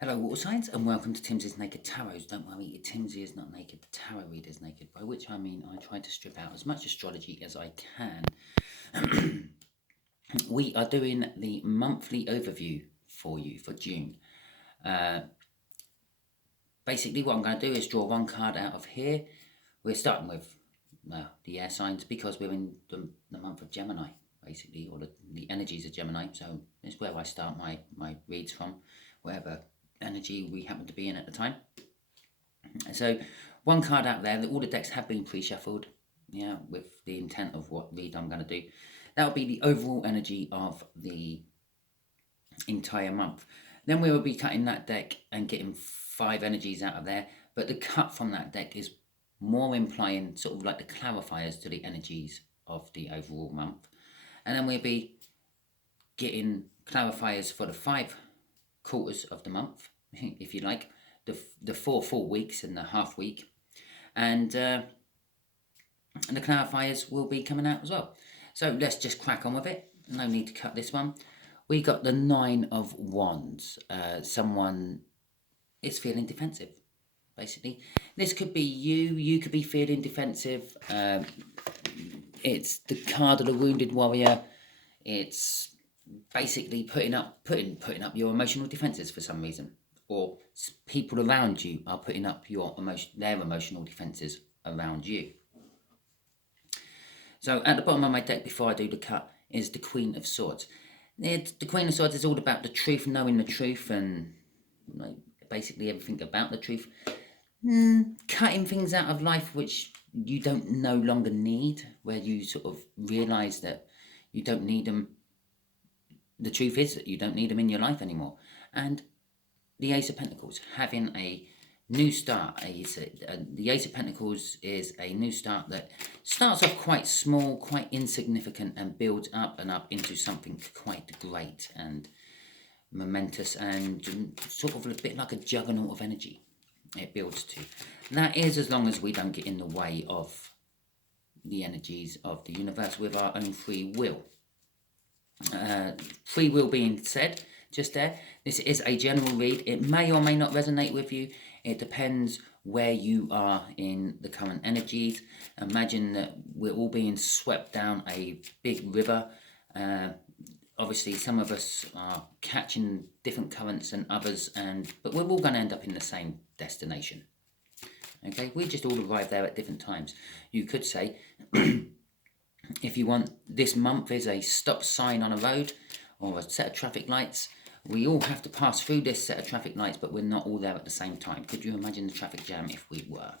Hello, water signs, and welcome to Timsy's Naked Tarot. Don't worry, Timsy is not naked, the tarot reader is naked, by which I mean I try to strip out as much astrology as I can. We are doing the monthly overview for you for June. Basically, what I'm going to do is draw one card out of here. We're starting with the air signs because we're in the month of Gemini, basically, or the energies of Gemini. So it's where I start my reads from, whatever energy we happen to be in at the time. So one card out there, all the decks have been pre-shuffled, with the intent of what read I'm going to do. That will be the overall energy of the entire month. Then we will be cutting that deck and getting 5 energies out of there, but the cut from that deck is more implying sort of like the clarifiers to the energies of the overall month. And then we'll be getting clarifiers for the 5 quarters of the month, if you like, the 4 full weeks and the half week, and the clarifiers will be coming out as well. So let's just crack on with it. No need to cut this one. We got the 9 of Wands. Someone is feeling defensive, basically. This could be you could be feeling defensive. It's the card of the wounded warrior. It's basically putting up your emotional defenses for some reason, or people around you are putting up their emotional defenses around you. So at the bottom of my deck, before I do the cut, is the Queen of Swords. The Queen of Swords is all about the truth, knowing the truth, and basically everything about the truth. Cutting things out of life which you don't no longer need, where you sort of realise that you don't need them. The truth is that you don't need them in your life anymore. And the Ace of Pentacles, having a new start. The Ace of Pentacles is a new start that starts off quite small, quite insignificant, and builds up and up into something quite great and momentous, and sort of a bit like a juggernaut of energy it builds to. That is as long as we don't get in the way of the energies of the universe with our own free will. Free will being said, just there, this is a general read. It may or may not resonate with you. It depends where you are in the current energies. Imagine that we're all being swept down a big river. Obviously, some of us are catching different currents than others, but we're all going to end up in the same destination. Okay, we just all arrive there at different times. You could say, if you want, this month is a stop sign on a road or a set of traffic lights. We all have to pass through this set of traffic lights, but we're not all there at the same time. Could you imagine the traffic jam if we were?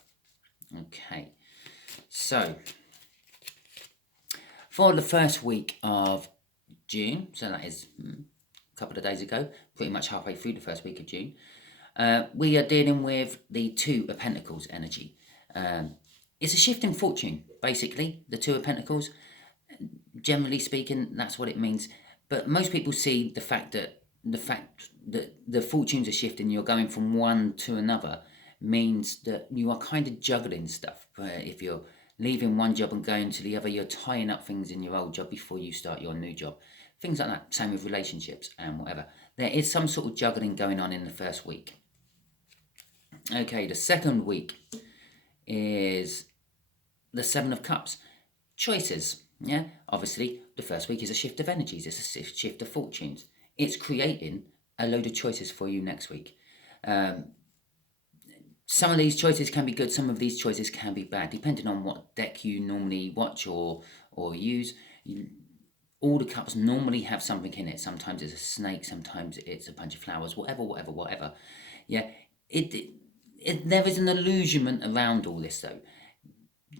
Okay, so for the first week of June, so that is a couple of days ago, pretty much halfway through the first week of June, we are dealing with the 2 of Pentacles energy. It's a shift in fortune, basically, the 2 of Pentacles. Generally speaking, that's what it means. But most people see the fact that the fortunes are shifting, you're going from one to another, means that you are kind of juggling stuff. If you're leaving one job and going to the other, you're tying up things in your old job before you start your new job. Things like that. Same with relationships and whatever. There is some sort of juggling going on in the first week. Okay, the second week is the 7 of Cups. Choices. Yeah, obviously, the first week is a shift of energies. It's a shift of fortunes. It's creating a load of choices for you next week. Some of these choices can be good, some of these choices can be bad, depending on what deck you normally watch or use. All the cups normally have something in it. Sometimes it's a snake, sometimes it's a bunch of flowers, whatever. Yeah, there is an illusionment around all this, though.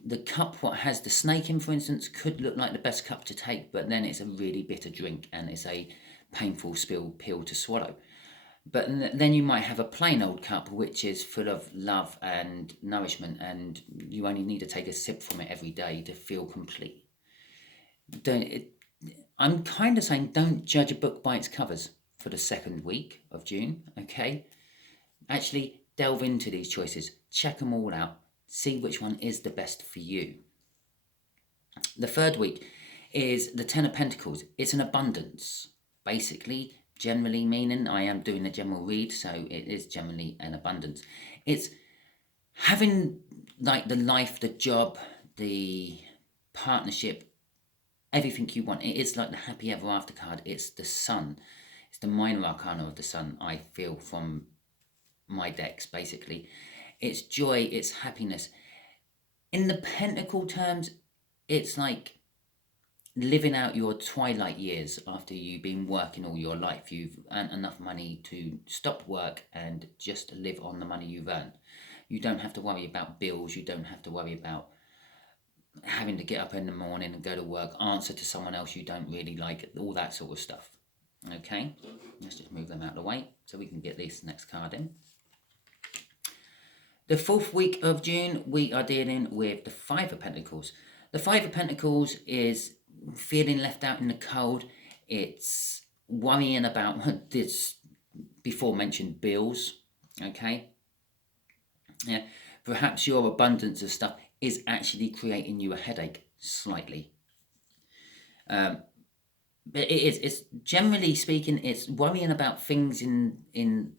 The cup what has the snake in, for instance, could look like the best cup to take, but then it's a really bitter drink and it's a painful pill to swallow. But then you might have a plain old cup which is full of love and nourishment, and you only need to take a sip from it every day to feel complete. I'm kind of saying don't judge a book by its covers for the second week of June, okay? Actually delve into these choices, check them all out, see which one is the best for you. The third week is the 10 of Pentacles. It's an abundance. Basically, generally meaning. I am doing a general read, so it is generally an abundance. It's having like the life, the job, the partnership, everything you want. It is like the happy ever after card. It's the sun. It's the minor arcana of the sun, I feel, from my decks, basically. It's joy, it's happiness. In the pentacle terms, it's like living out your twilight years after you've been working all your life. You've earned enough money to stop work and just live on the money you've earned. You don't have to worry about bills. You don't have to worry about having to get up in the morning and go to work, answer to someone else you don't really like, all that sort of stuff. Okay, let's just move them out of the way so we can get this next card in. The 4th week of June, we are dealing with the 5 of Pentacles. The 5 of Pentacles is feeling left out in the cold. It's worrying about this before mentioned bills. Okay, yeah, perhaps your abundance of stuff is actually creating you a headache slightly. But it's generally speaking, it's worrying about things in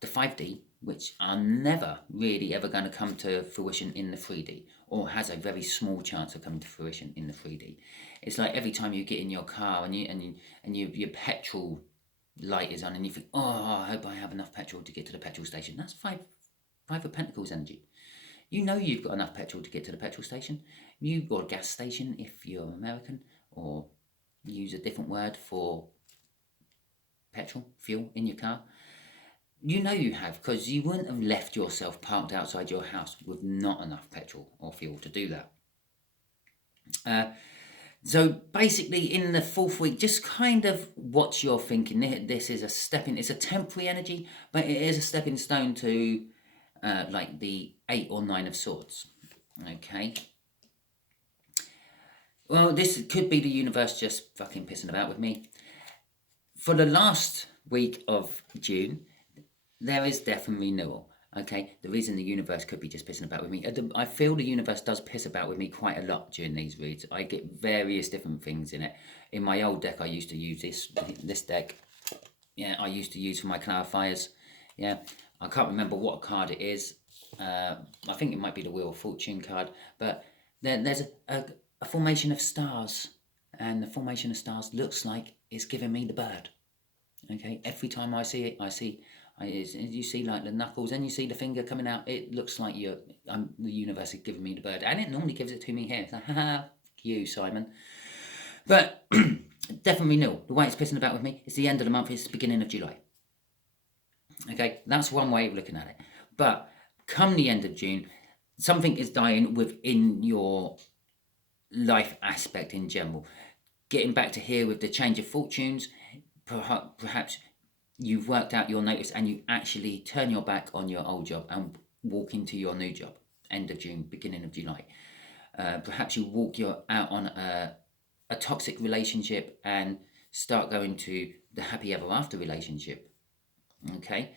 the 5D, which are never really ever going to come to fruition in the 3D, or has a very small chance of coming to fruition in the 3D. It's like every time you get in your car and your petrol light is on and you think, oh, I hope I have enough petrol to get to the petrol station. That's 5 of Pentacles energy. You know you've got enough petrol to get to the petrol station. You've got a gas station if you're American, or use a different word for petrol, fuel in your car. You know you have, because you wouldn't have left yourself parked outside your house with not enough petrol or fuel to do that. So basically in the 4th week, just kind of what you're thinking. This is it's a temporary energy, but it is a stepping stone to like the 8 or 9 of Swords. Okay. Well, this could be the universe just fucking pissing about with me. For the last week of June, there is death and renewal. Okay, the reason the universe could be just pissing about with me, I feel the universe does piss about with me quite a lot during these reads. I get various different things in it. In my old deck, I used to use this deck. Yeah, I used to use for my clarifiers. Yeah, I can't remember what card it is. I think it might be the Wheel of Fortune card. But then there's a formation of stars, and the formation of stars looks like it's giving me the bird. Okay, every time I see it, you see like the knuckles, and you see the finger coming out. It looks like the universe is giving me the bird, and it normally gives it to me here. It's like, haha, you, Simon. But definitely no. The way it's pissing about with me, it's the end of the month. It's the beginning of July. Okay, that's one way of looking at it. But come the end of June, something is dying within your life aspect in general. Getting back to here with the change of fortunes, perhaps you've worked out your notice and you actually turn your back on your old job and walk into your new job. End of June, beginning of July. Perhaps you walk out on a toxic relationship and start going to the happy ever after relationship. Okay,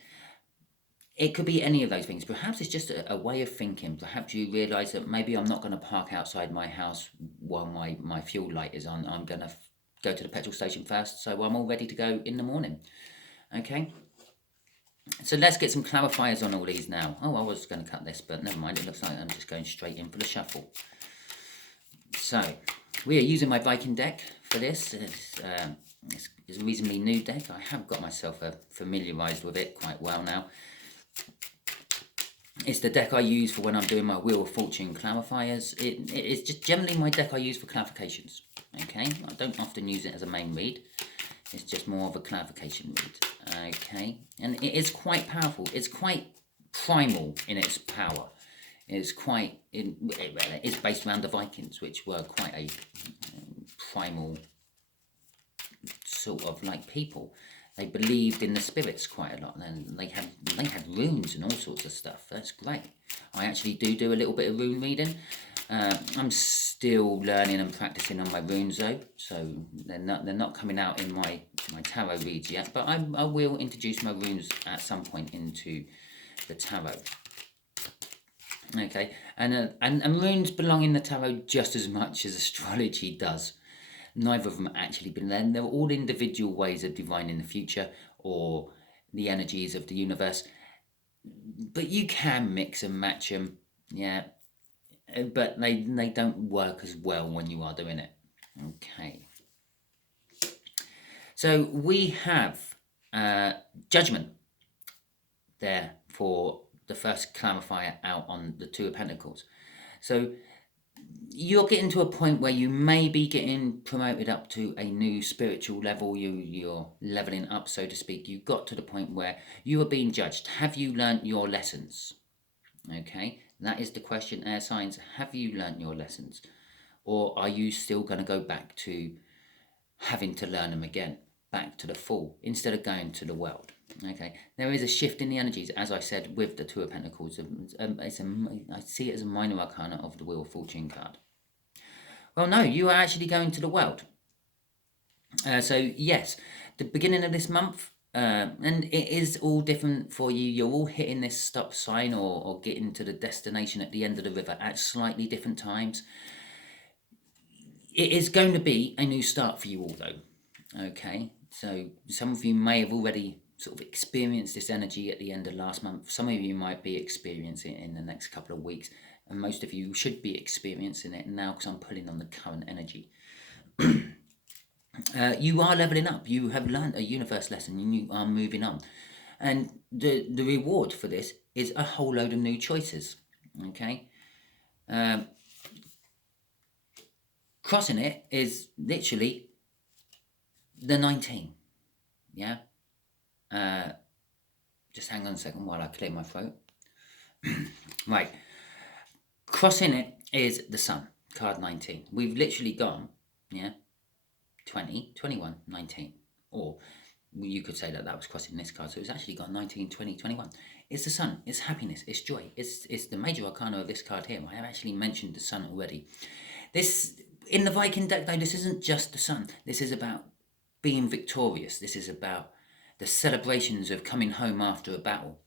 it could be any of those things. Perhaps it's just a way of thinking. Perhaps you realise that maybe I'm not going to park outside my house while my fuel light is on. I'm going to go to the petrol station first, so I'm all ready to go in the morning. Okay, so let's get some clarifiers on all these now. Oh, I was going to cut this, but never mind. It looks like I'm just going straight in for the shuffle. So we are using my Viking deck for this. It's a reasonably new deck. I have got myself familiarised with it quite well now. It's the deck I use for when I'm doing my Wheel of Fortune clarifiers. It's just generally my deck I use for clarifications. Okay, I don't often use it as a main read. It's just more of a clarification read. Okay, and it is quite powerful. It's quite primal in its power. It's quite, it's based around the Vikings, which were quite a primal sort of like people. They believed in the spirits quite a lot, and they had runes and all sorts of stuff. That's great. I actually do a little bit of rune reading. I'm still learning and practicing on my runes though, so they're not coming out in my tarot reads yet. But I will introduce my runes at some point into the tarot. Okay, and runes belong in the tarot just as much as astrology does. Neither of them actually belong. They're all individual ways of divining the future, or the energies of the universe. But you can mix and match them, yeah. But they don't work as well when you are doing it. Okay. So we have Judgment there for the first clarifier out on the Two of Pentacles. So you're getting to a point where you may be getting promoted up to a new spiritual level. You're leveling up, so to speak. You got to the point where you are being judged. Have you learnt your lessons? Okay, that is the question, air signs. Have you learnt your lessons? Or are you still going to go back to having to learn them again? Back to the Fool instead of going to the World. Okay, there is a shift in the energies, as I said, with the Two of Pentacles. I see it as a minor arcana of the Wheel of Fortune card. Well, no, you are actually going to the World. So yes, the beginning of this month, and it is all different for you. You're all hitting this stop sign or getting to the destination at the end of the river at slightly different times. It is going to be a new start for you all, though. Okay, so some of you may have already sort of experienced this energy at the end of last month. Some of you might be experiencing it in the next couple of weeks, and most of you should be experiencing it now because I'm pulling on the current energy. You are leveling up. You have learned a universe lesson and you are moving on. And the reward for this is a whole load of new choices. Okay? Crossing it is literally the 19. Yeah? Just hang on a second while I clear my throat. Right. Crossing it is the Sun, card 19. We've literally gone, yeah, 20, 21, 19. Or you could say that was crossing this card. So it's actually got 19, 20, 21. It's the Sun. It's happiness. It's joy. It's the major arcana of this card here. I have actually mentioned the Sun already. This, in the Viking deck though, this isn't just the Sun. This is about being victorious. This is about the celebrations of coming home after a battle.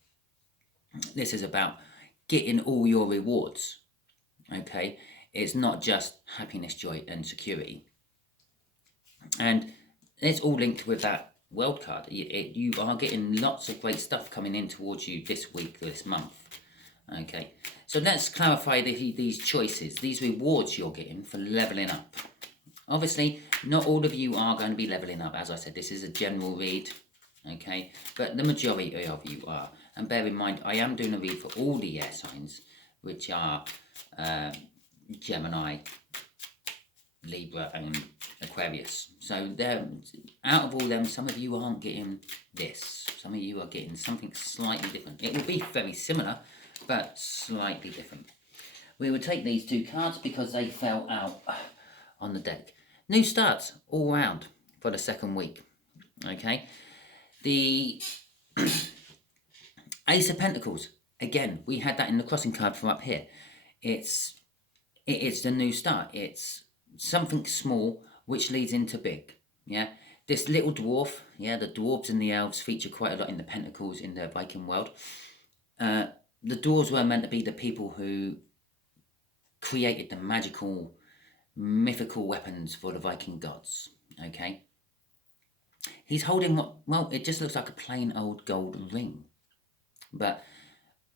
This is about getting all your rewards. Okay? It's not just happiness, joy, and security. And it's all linked with that World card. You are getting lots of great stuff coming in towards you this week, this month. Okay, so let's clarify these choices, these rewards you're getting for leveling up. Obviously, not all of you are going to be leveling up. As I said, this is a general read. Okay, but the majority of you are. And bear in mind, I am doing a read for all the air signs, which are Gemini, Libra and Aquarius. So out of all them, some of you aren't getting this. Some of you are getting something slightly different. It will be very similar, but slightly different. We will take these two cards because they fell out on the deck. New starts all round for the second week. Okay. The Ace of Pentacles. Again, we had that in the crossing card from up here. It's the new start. It's something small which leads into big. Yeah, this little dwarf. Yeah, the dwarves and the elves feature quite a lot in the Pentacles in the Viking world. The dwarves were meant to be the people who created the magical, mythical weapons for the Viking gods. Okay, he's holding what? Well, it just looks like a plain old gold ring, but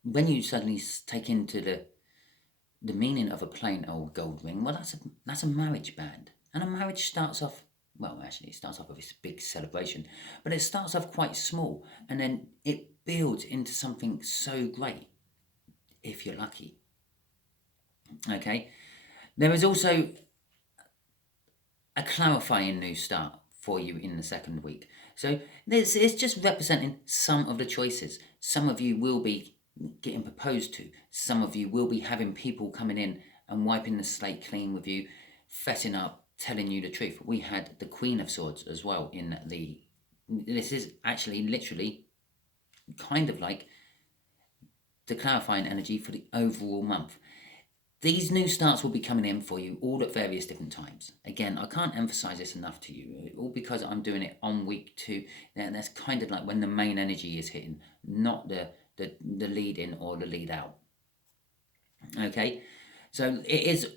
when you suddenly take into the meaning of a plain old gold ring, well, that's a marriage band. And a marriage starts off, well, actually, it starts off with this big celebration, but it starts off quite small, and then it builds into something so great, if you're lucky. Okay? There is also a clarifying new start for you in the second week. So it's just representing some of the choices. Some of you will be getting proposed to. Some of you will be having people coming in and wiping the slate clean with you, fessing up, telling you the truth. We had the Queen of Swords as well in the... This is actually literally kind of like the clarifying energy for the overall month. These new starts will be coming in for you all at various different times. Again, I can't emphasize this enough to you, all because I'm doing it on week 2. And that's kind of like when the main energy is hitting, not the lead in or the lead out. Okay, so it is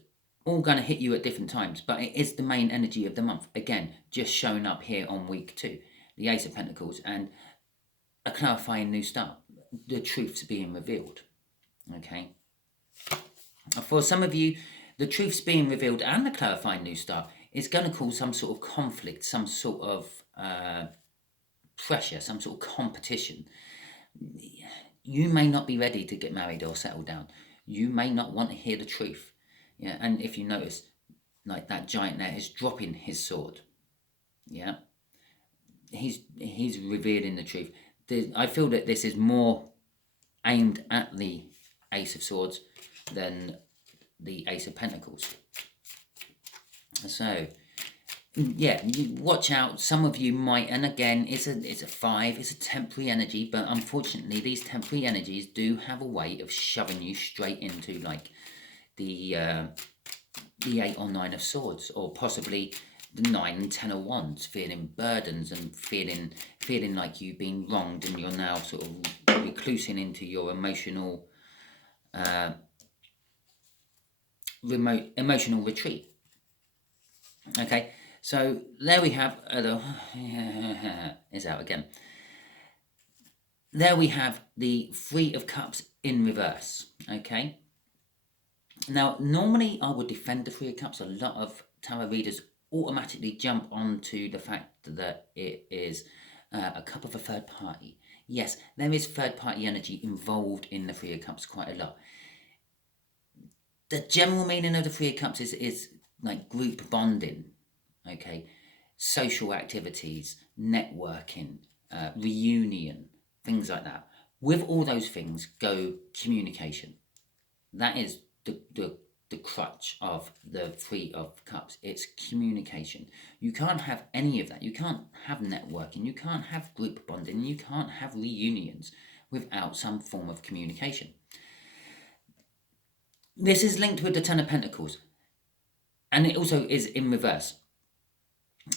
all going to hit you at different times, but it is the main energy of the month. Again, just showing up here on week 2, the Ace of Pentacles, and a clarifying new start. The truth's being revealed. Okay. For some of you, the truth's being revealed and the clarifying new start is going to cause some sort of conflict, some sort of pressure, some sort of competition. You may not be ready to get married or settle down. You may not want to hear the truth. Yeah, and if you notice, like that giant there is dropping his sword. Yeah, he's revealing the truth. I feel that this is more aimed at the Ace of Swords than the Ace of Pentacles. So, yeah, watch out. Some of you might, and again, it's a 5, it's a temporary energy, but unfortunately, these temporary energies do have a way of shoving you straight into like the 8 or 9 of Swords, or possibly the 9 and 10 of Wands, feeling burdens and feeling like you've been wronged, and you're now sort of reclusing into your emotional emotional retreat. Okay, so there we have is out again. There we have the 3 of Cups in reverse. Okay, now normally I would defend the 3 of Cups. A lot of tarot readers automatically jump onto the fact that it is a cup of a third party. Yes, there is third party energy involved in the 3 of Cups quite a lot. The general meaning of the 3 of Cups is like group bonding, okay, social activities, networking, reunion, things like that. With all those things go communication. That is the crutch of the 3 of Cups. It's communication. You can't have any of that. You can't have networking. You can't have group bonding. You can't have reunions without some form of communication. This is linked with the 10 of Pentacles, and it also is in reverse.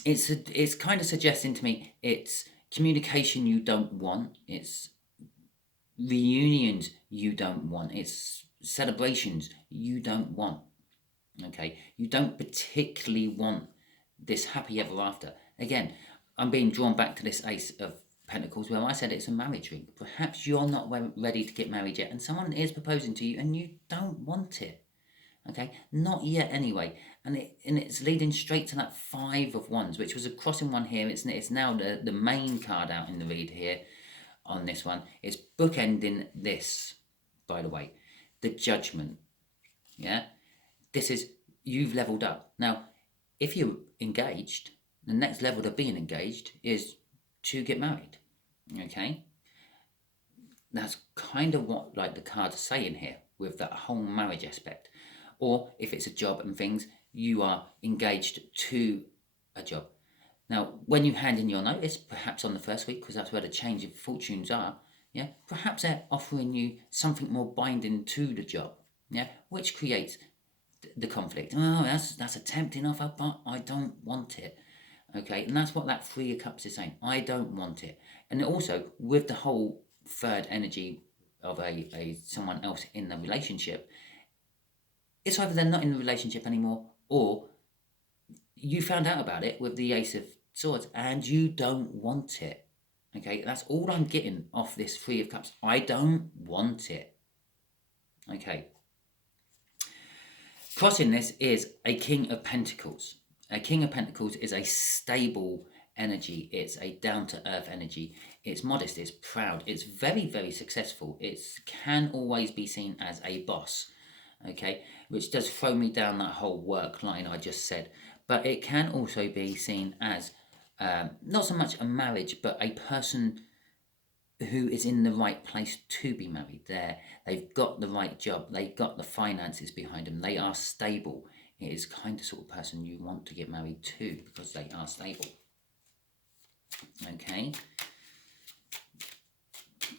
It's kind of suggesting to me it's communication you don't want, it's reunions you don't want, it's celebrations you don't want. Okay, you don't particularly want this happy ever after. Again, I'm being drawn back to this Ace of Pentacles where I said it's a marriage ring. Perhaps you're not ready to get married yet, and someone is proposing to you and you don't want it. Okay, not yet anyway, and it's leading straight to that 5 of Wands, which was a crossing one here. It's now the main card out in the read here on this one. It's bookending this, by the way, the Judgment. Yeah, this is, you've leveled up. Now, if you're engaged, the next level to being engaged is to get married. Okay, that's kind of what like the cards are saying here with that whole marriage aspect. Or if it's a job and things, you are engaged to a job. Now, when you hand in your notice, perhaps on the first week, because that's where the change of fortunes are, yeah, perhaps they're offering you something more binding to the job, yeah, which creates the conflict. Oh, that's a tempting offer, but I don't want it. Okay, and that's what that 3 of Cups is saying. I don't want it. And also, with the whole third energy of a someone else in the relationship, it's either they're not in the relationship anymore, or you found out about it with the Ace of Swords and you don't want it. Okay, that's all I'm getting off this 3 of Cups. I don't want it. Okay. Crossing this is a King of Pentacles. A King of Pentacles is a stable energy. It's a down-to-earth energy. It's modest. It's proud. It's very, very successful. It can always be seen as a boss. Okay, which does throw me down that whole work line I just said. But it can also be seen as not so much a marriage, but a person who is in the right place to be married. They've got the right job. They've got the finances behind them. They are stable. It is kind of sort of person you want to get married to because they are stable. Okay.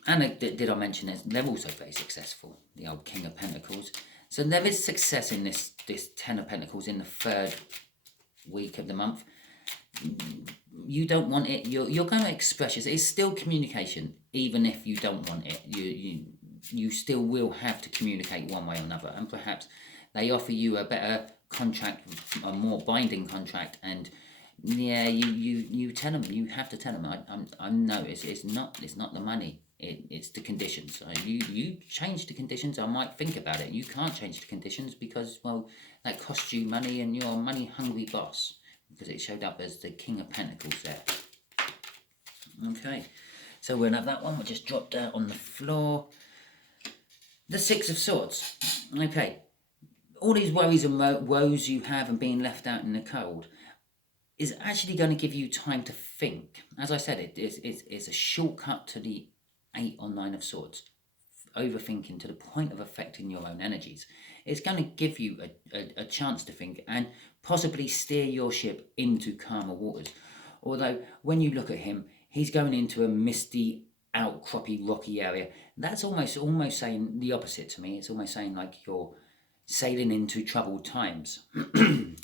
And did I mention this? They're also very successful, the old King of Pentacles. So there is success in this 10 of Pentacles in the 3rd week of the month. You don't want it. You're going to express it. It's still communication, even if you don't want it. You still will have to communicate one way or another. And perhaps they offer you a better contract, a more binding contract, and Yeah, you tell them. You have to tell them. I no. It's not. It's not the money. It's the conditions. You change the conditions. I might think about it. You can't change the conditions because, well, that costs you money, and you're a money hungry boss, because it showed up as the King of Pentacles there. Okay, so we'll have that one. We'll just drop that on the floor. The Six of Swords. Okay, all these worries and woes you have and being left out in the cold is actually going to give you time to think. As I said, it's a shortcut to the 8 or 9 of Swords. Overthinking to the point of affecting your own energies. It's going to give you a chance to think and possibly steer your ship into calmer waters. Although, when you look at him, he's going into a misty, outcroppy, rocky area. That's almost saying the opposite to me. It's almost saying like you're sailing into troubled times.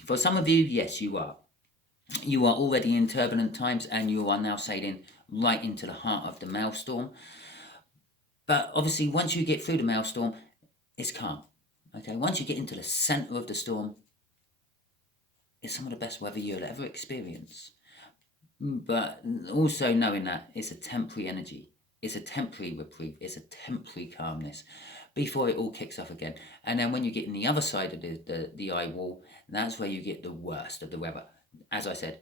For some of you, yes, you are. You are already in turbulent times and you are now sailing right into the heart of the maelstrom. But obviously, once you get through the maelstrom, it's calm. Okay, once you get into the center of the storm, it's some of the best weather you'll ever experience. But also knowing that it's a temporary energy, it's a temporary reprieve, it's a temporary calmness before it all kicks off again. And then when you get in the other side of the eye wall, that's where you get the worst of the weather. As I said,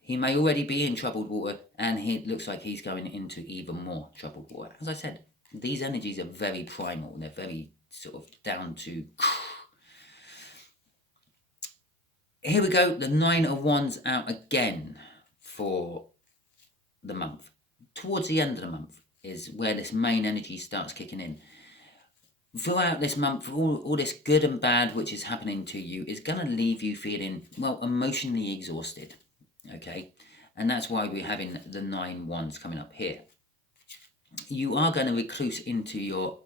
he may already be in troubled water, and it looks like he's going into even more troubled water. As I said, these energies are very primal. They're very sort of down to... Here we go. The 9 of Wands out again for the month. Towards the end of the month is where this main energy starts kicking in. Throughout this month, all this good and bad which is happening to you is going to leave you feeling, well, emotionally exhausted. Okay? And that's why we're having the 9 Wands coming up here. You are going to recluse into your...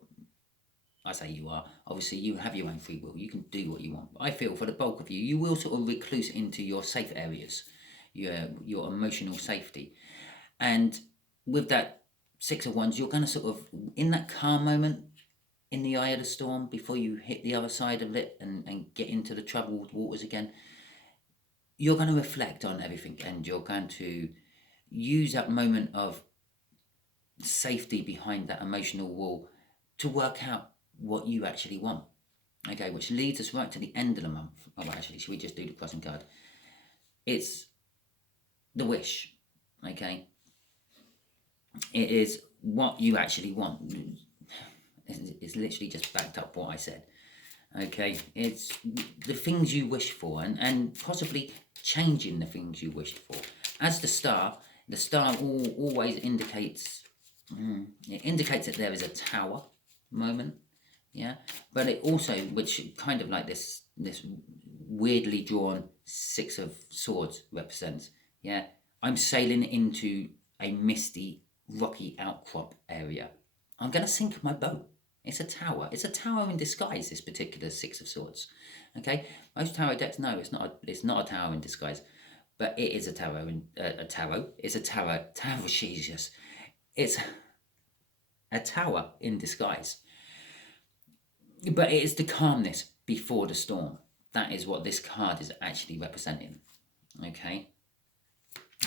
I say you are. Obviously, you have your own free will. You can do what you want. But I feel for the bulk of you, you will sort of recluse into your safe areas, your emotional safety. And with that 6 of Wands, you're going to sort of, in that calm moment, in the eye of the storm, before you hit the other side of it and get into the troubled waters again, you're going to reflect on everything, and you're going to use that moment of safety behind that emotional wall to work out what you actually want. Okay, which leads us right to the end of the month. Oh, actually, should we just do the crossing card? It's the wish. Okay, it is what you actually want. It's literally just backed up what I said. Okay, it's the things you wish for, and possibly changing the things you wished for. As the star always indicates, it indicates that there is a tower moment, yeah, but it also, which kind of like this weirdly drawn 6 of Swords represents, yeah, I'm sailing into a misty, rocky outcrop area. I'm going to sink my boat. It's a tower. It's a tower in disguise, this particular 6 of Swords. Okay? Most tarot decks, no, it's not a tower in disguise. But it is a tarot It's a tower. Jesus. It's a tower in disguise. But it is the calmness before the storm. That is what this card is actually representing. Okay?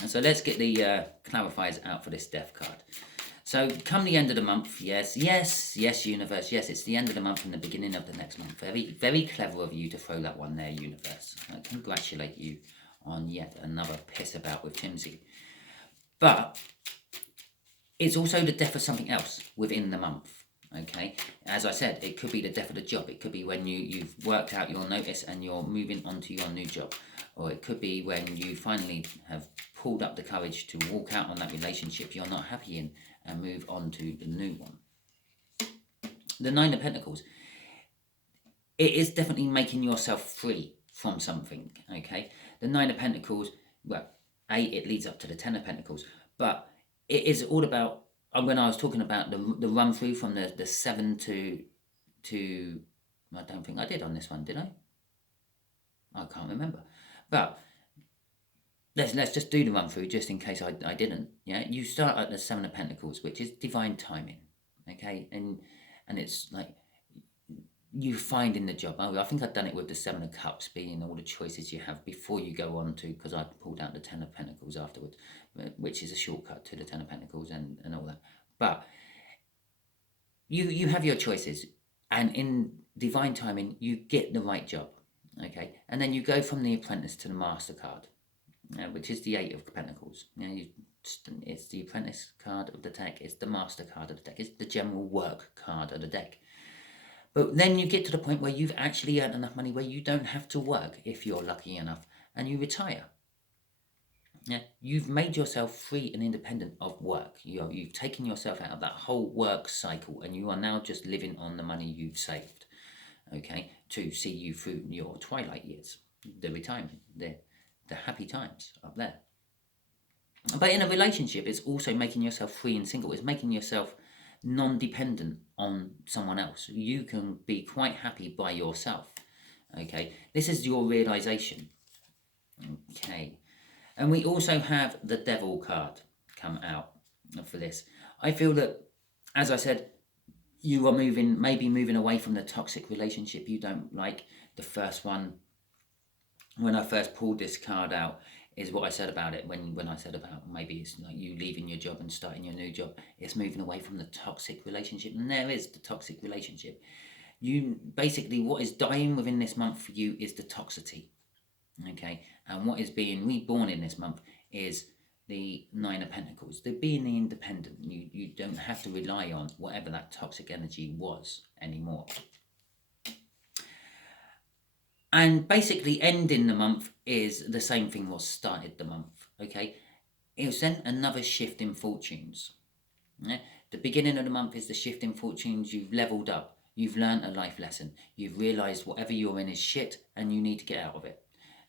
And so let's get the clarifiers out for this Death card. So come the end of the month, yes, universe, yes, it's the end of the month and the beginning of the next month. Very, very clever of you to throw that one there, universe. I congratulate you on yet another piss about with Timsy. But it's also the death of something else within the month, okay? As I said, it could be the death of the job. It could be when you've worked out your notice and you're moving on to your new job. Or it could be when you finally have pulled up the courage to walk out on that relationship you're not happy in and move on to the new one. The 9 of Pentacles. It is definitely making yourself free from something, okay? The 9 of Pentacles, well, it leads up to the 10 of Pentacles, but it is all about, when I was talking about the run through from the 7 to, I don't think I did on this one, did I? I can't remember. But let's just do the run through just in case I didn't. Yeah, you start at the 7 of Pentacles, which is divine timing. Okay, and it's like you find in the job. I think I've done it with the Seven of Cups, being all the choices you have before you go on to, because I pulled out the Ten of Pentacles afterwards, which is a shortcut to the Ten of Pentacles and all that. But you have your choices, and in divine timing, you get the right job, okay? And then you go from the Apprentice to the Master card, which is the Eight of Pentacles. It's the Apprentice card of the deck, it's the Master card of the deck, it's the General Work card of the deck. But then you get to the point where you've actually earned enough money where you don't have to work, if you're lucky enough, and you retire. Yeah, you've made yourself free and independent of work. You've taken yourself out of that whole work cycle, and you are now just living on the money you've saved, okay, to see you through your twilight years, the retirement, the happy times up there. But in a relationship, it's also making yourself free and single. It's making yourself non-dependent on someone else. You can be quite happy by yourself, okay? This is your realization, okay? And we also have the Devil card come out for this. I feel that, as I said, you are maybe moving away from the toxic relationship you don't like. The first one, when I first pulled this card out, is what I said about it when I said about maybe it's like you leaving your job and starting your new job. It's moving away from the toxic relationship, and there is the toxic relationship. You basically, what is dying within this month for you is the toxicity, okay? And what is being reborn in this month is the Nine of Pentacles. They're being independent. You don't have to rely on whatever that toxic energy was anymore. And basically ending the month is the same thing what started the month, okay? It was then another shift in fortunes. Yeah? The beginning of the month is the shift in fortunes. You've leveled up. You've learned a life lesson. You've realised whatever you're in is shit and you need to get out of it.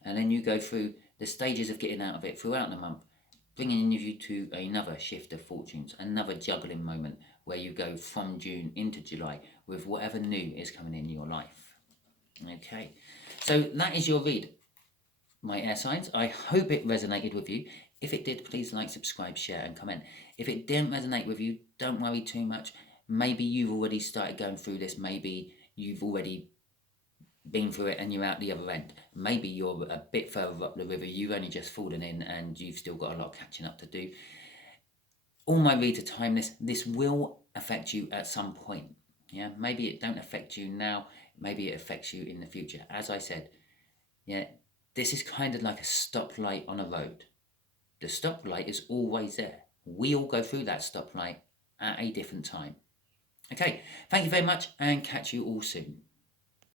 And then you go through the stages of getting out of it throughout the month, bringing you to another shift of fortunes, another juggling moment where you go from June into July with whatever new is coming in your life. Okay, so that is your read, my air signs. I hope it resonated with you. If it did, please like, subscribe, share and comment. If it didn't resonate with you, don't worry too much. Maybe you've already started going through this. Maybe you've already been through it and you're out the other end. Maybe you're a bit further up the river, you've only just fallen in and you've still got a lot of catching up to do. All my reads are timeless. This will affect you at some point. Yeah, maybe it don't affect you now, maybe it affects you in the future. As I said, yeah, this is kind of like a stoplight on a road. The stoplight is always there. We all go through that stoplight at a different time. Okay, thank you very much and catch you all soon.